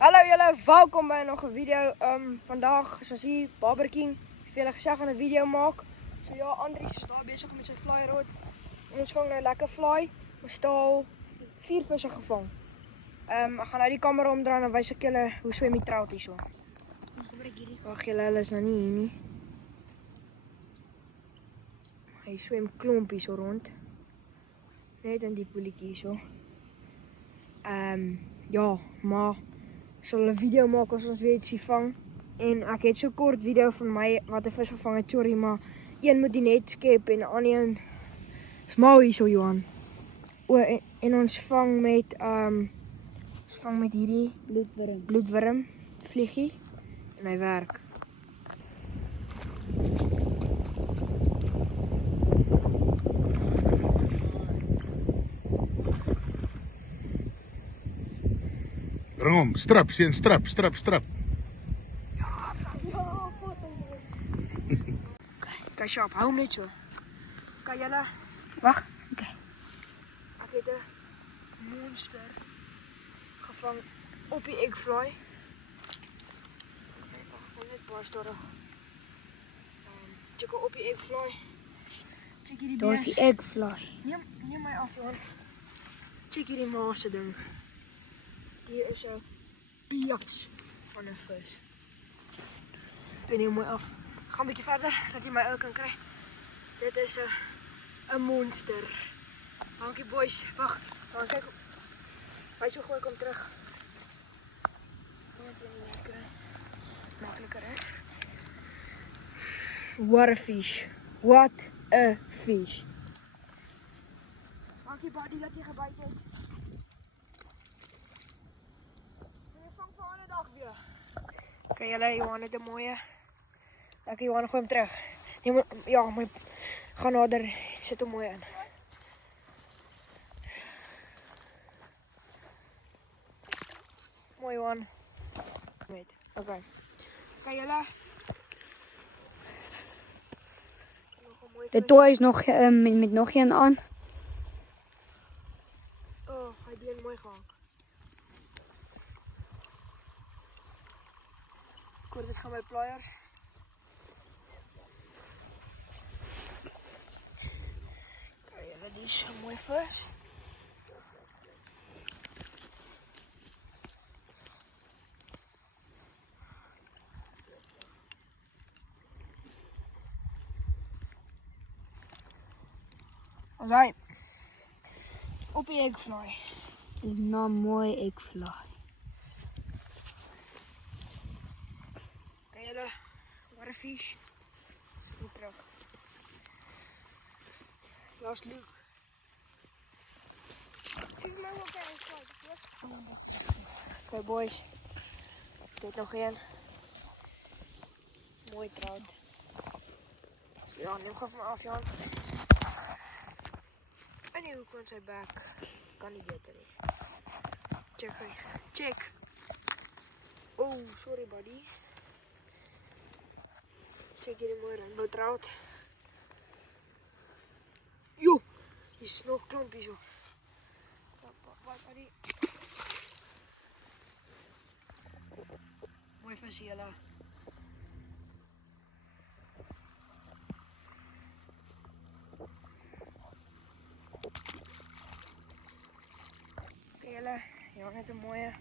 Hallo julle, welkom bij nog een video. Vandaag, zoals hier, Barber King heeft jullie gezegd aan een video maken. So ja, Andries is daar bezig met zijn fly rod. Ons vangt nou lekker fly. Ons het al 4 vissen gevangen. Ik ga nou die camera omdraaien en wijs ik jullie hoe zwem je trouwt hier zo. Wacht jullie, hulle is nog niet hier nie. Hij zwemt klompjes zo rond. Net in die poeliekie hier zo. Ja, maar ik zal een video maken als ons weer iets zien vangen. En ik heb zo'n kort video van mij wat de vis gevangen heeft, sorry, maar één moet die net skippen en de andere is mooi hier zo, Johan. En ons vang met hierdie bloedworm, vliegie, en hij werkt. Bring hom, strap, sien, strap. Kijk, Sharp, hou hem net zo. Kijk, jullie. Wacht, oké. Ik heb een monster gevangen op die eggfly. Wacht, net pas door. Check op die eggfly. Check hier die beest. Dat is die eggfly. Neem mij af, Johan. Check hier die maase ding. Die is een bias van een vis. Ik neem mooi af. Ga een beetje verder, dat hij mij ook kan krijgen. Dit is een monster. Dankie boys. Wacht, kijk. Weet je hoe ik kom terug. Makkelijker hè. What a fish. What a fish. Dankie buddy dat je gebijt heeft. Oké, jullie, Johan het een mooie. Lekker Johan, gooi hem terug. Ja, maar ga nader. Zet hem mooi aan. Mooi Johan. Oké. Oké, jullie. De tooi is nog met nog een aan. Oh, hij heeft mooi gehakt. Ik hoor dit gaan bij pliers. Kijk, die is een mooi vis. Alright. Op je eggfly. Dit is nou een mooi eggfly. What a fish. Goed terug. Last Luke. Oké boys. Dit nog één. Mooi trout. Ja, neem gewoon van af, Jan. En nu komt zijn back. Kan niet beter. Check. Check. Oh, sorry buddy. Check hier een mooi rainbow trout. Jo, die is nog klompjes zo. Wat buddy. Mooi visje jullie. Ja, net een mooie.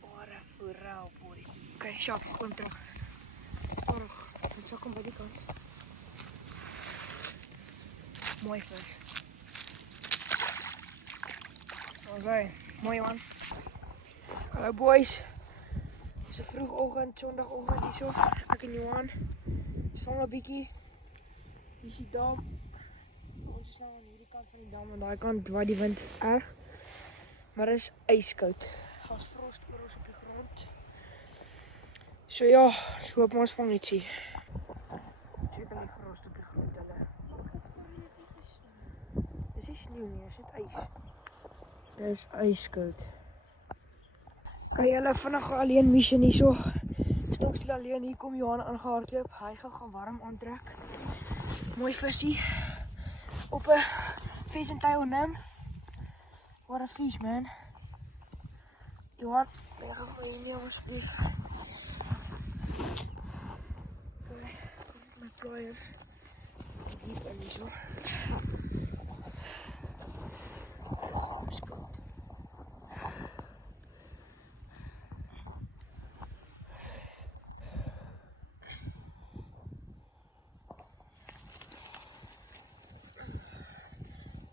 Ora vooral boy. Oké, Sharp, gooi hem terug. Org, ik zag hem bij die kant. Mooi vis. Zo, mooi man. Hallo boys. Het is een vroegochtend, zondagochtend hier zo. Ik en Johan. Zon een beetje. Hier is die dam. Ons staan aan hierdie kant van die dam, aan daai kant waar die wind erg. Maar het is ijskoud. Als frost oor ons op die grond. So ja, so op ons vang ietsie. Check aan die frost op die grond hulle. Dis nie sneeu nie, dis ijs. Dit is ijskoud. Kan julle vinnig alleen mission hier so. Stokstel alleen, hier kom Johan aangehardloop. Hy gaan warm aantrek. Mooi visie. Op 'n vis en tail nymph. What a fish, man. Johan, ben je gewoon hier niet alsjeblieft. Mijn pliers. Hier en die zo.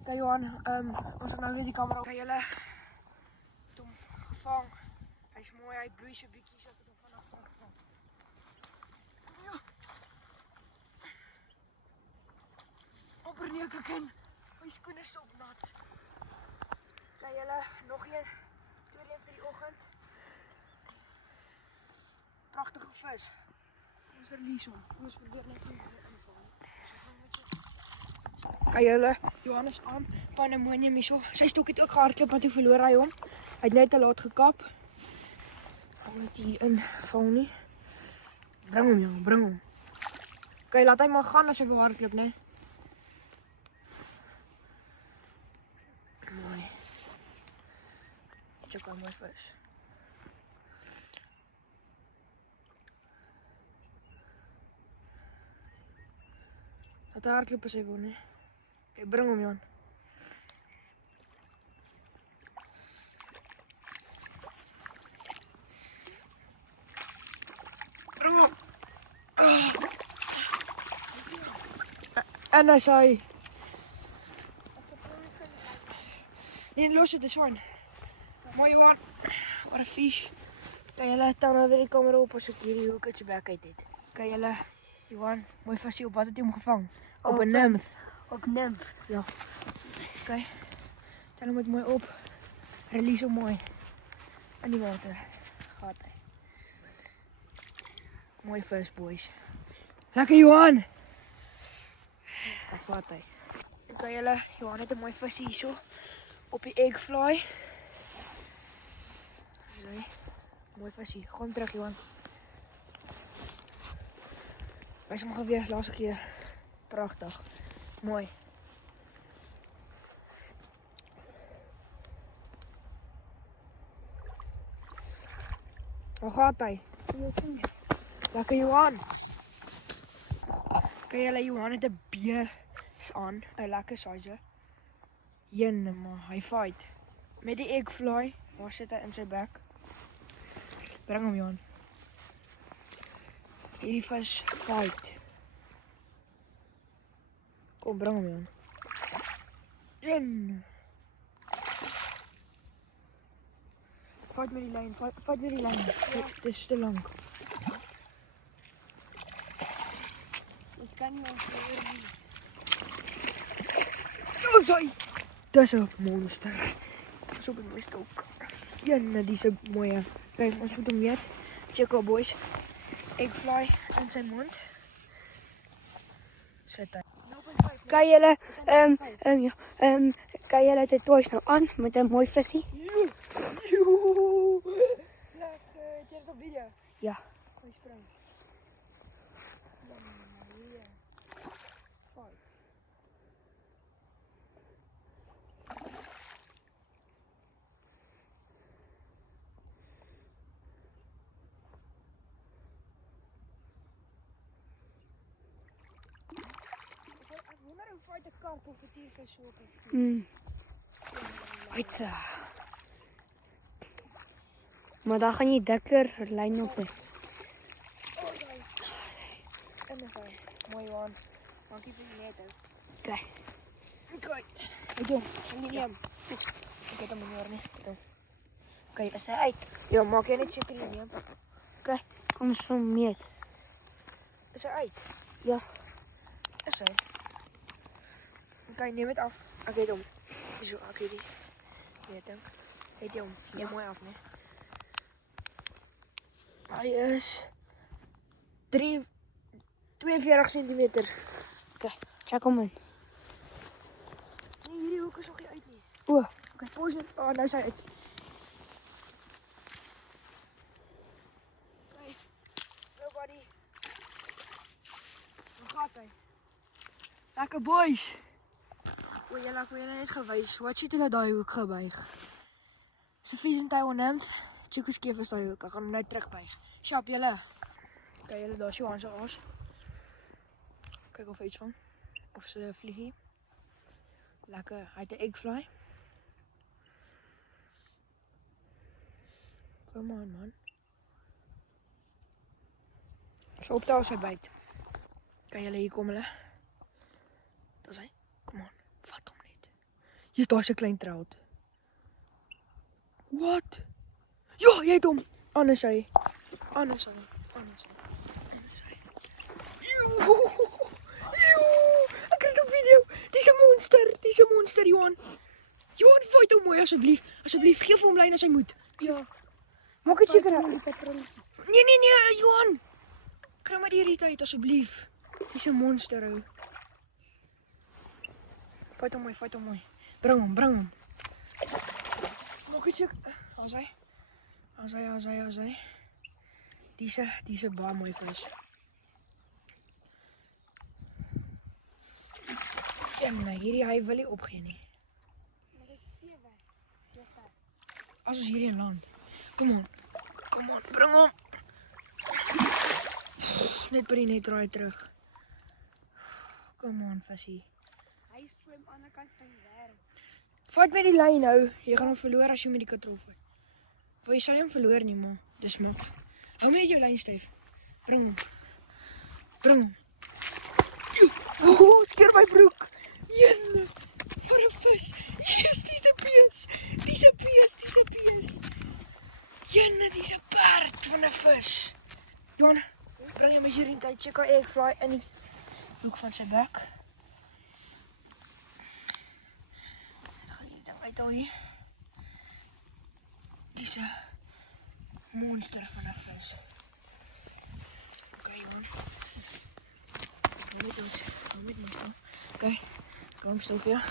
Kijk Johan, ons nou weer die camera op. Kijk jullie, het hem gevangen. Hij is mooi, hij bloeit zijn bikkie, zo ik het hem vanaf gevangen. Ja. Opperneer kijken, mijn schoenen is op nat. Kijk jullie, nog een, tweede een voor die ochtend. Prachtige vis. Dat is er lies om. Ons proberen net weer invallen. Kijk jullie, Johannes aan, pandemonium hier zo. Sy stok het ook gehardloop, maar toe verloor hy hom. Hy het net te laat gekap. Hom het hier inval nie. Bring hom jongen, bring hom. Kijk, laat hy maar gaan as hy wil hardloop, nee. Mooi. Check out mooi vis. Laat hy hardloop as hy wil, nee. Kijk, bring hom, Jan. Bring hom. En hij zei... Nee, los het, is fijn. Mooi, Johan. Wat een vis. Kan jullie dan nou weer die camera op als ik hier ook uit je bek uit dit. Kan jullie, Johan, mooi visje op wat het hem gevangen. Op een nymph. Ook nymph. Ja. Oké. Tel hem het mooi op. Release hem mooi. En die water. Gaat hij. Mooi vis, boys. Lekker, Johan. Daar gaat hij. Kan jullie, Johan heeft een mooi visje hier zo. Op je eggfly. Nee. Mooi visje. Gooi hem terug, Johan. Wijs hem weer, laatste keer. Prachtig. Mooi. Waar gaat hij? Lekker Johan. Kijk jullie, Johan heeft de beers aan. Een lekker size. Jenne man, hij fight. Met die eggfly. Waar zit hij in zijn bek? Breng hem Johan. Hierdie vis fight. Kom, breng hem Johan. In. Fight met die lijn, fight met die lijn. Dit is te lang. Dat kan niet meer. Oh, sorry. Dat is een monster. Zo ben ik ook. Ja, die is een mooie. Kijk, ons moet hem weer. Check out, boys. Eggfly in zijn mond. Zet hij. Kan jullie, kan jullie de toys nou aan met een mooi visje? Lekker, heb je het op video? Ja. Gooi sprong. Ik wonder hoe vaak de karp of het hier kan zoeken. Pizza. Maar dan ga je dikker lijn op. Oh, sorry. En dan sorry. Mooi man. Dank je voor je net ook. Kijk. Kijk. Ik doe hem. Ik hem. Ik heb hem niet hoor. Oké, is hij uit? Ja, maak je niet zeker in hem. Kijk, kom eens zo meer. Is hij uit? Ja. Is hij? Oké, neem het af. Oké, dom. Zo, oké, die. Ja, dank. Hey, dom. Neem mooi af, nee. Hij is 42 centimeter. Oké, check hem in. Nee, hierdie hoeken zag je uit niet. Oeh. Oké, pauze. Oh, nou is hij uit. Oké, nobody. Waar gaat hij? Lekker boys. Oei, jy laat my net gewys. Wat sit hulle daai hoek gebuig? Sy vis in Taiwan neemt. Soek hoe skeef is daai ook. Ek gaan hom nou terugbuig. Sjap julle. Kyk julle, daar is Johan se aas. Kyk of hy iets van. Of se vliegie. Lekker, hy het 'n eggfly. Come on, man. So optel sy byt. Kyk julle, hier kom hulle. Daar's hy. Kom on, vat hom net. Hier's daar's 'n klein trout. What? Ja, jy het hom. Anders hy. Ek kry 'n video. Dis 'n monster, Johan. Johan, vat hom mooi asseblief. Asseblief, gee vir hom lyn as hy moet. Ja. Maak dit seker. Nee, Johan. Kry maar hierdie tyd asseblief. Dis 'n monster ou. Vat hom mooi. Bring hom. Maak dit seker. As hy. Dis 'n baie mooi vis. En hierdie hy wil nie opgee nie. As ons hierdie in land. Kom on, bring hom. Net by die net draai terug. Kom on, visie. Hy swem aan die kant van die wêreld. Vat met die lyn nou. Jy gaan hom verloor as jy met die katrol vat. Maar jy sal nie hom verloor nie, man. Dis maklik. Hou met jou lyn styf. Bring hom. Oh, skeer my broek. Jene. Vir 'n vis. Yes, dis 'n bees. Jene, dis 'n perd van 'n vis. Johan, bring hom hier in tyd. Check hy eggfly in die hoek van sy bek. Dit gaan hierdie ding uithaal hier. Dis 'n monster van 'n vis. Okay, Johan. Hou met ons. Okay, kom stil vir jou.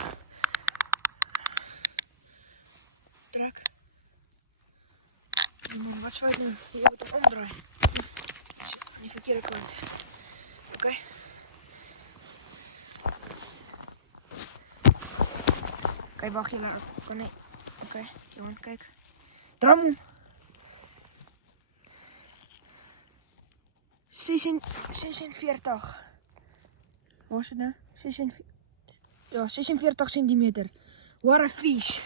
Trek. Man, wat swaai nou? Jy moet hom omdraai. Aan die verkeerde kant. Okay. Okay, wag julle. Ek kan nie. Okay, Johan, kyk. Dram hom. 46. Waar is dit nou? 46 centimeter. What a fish.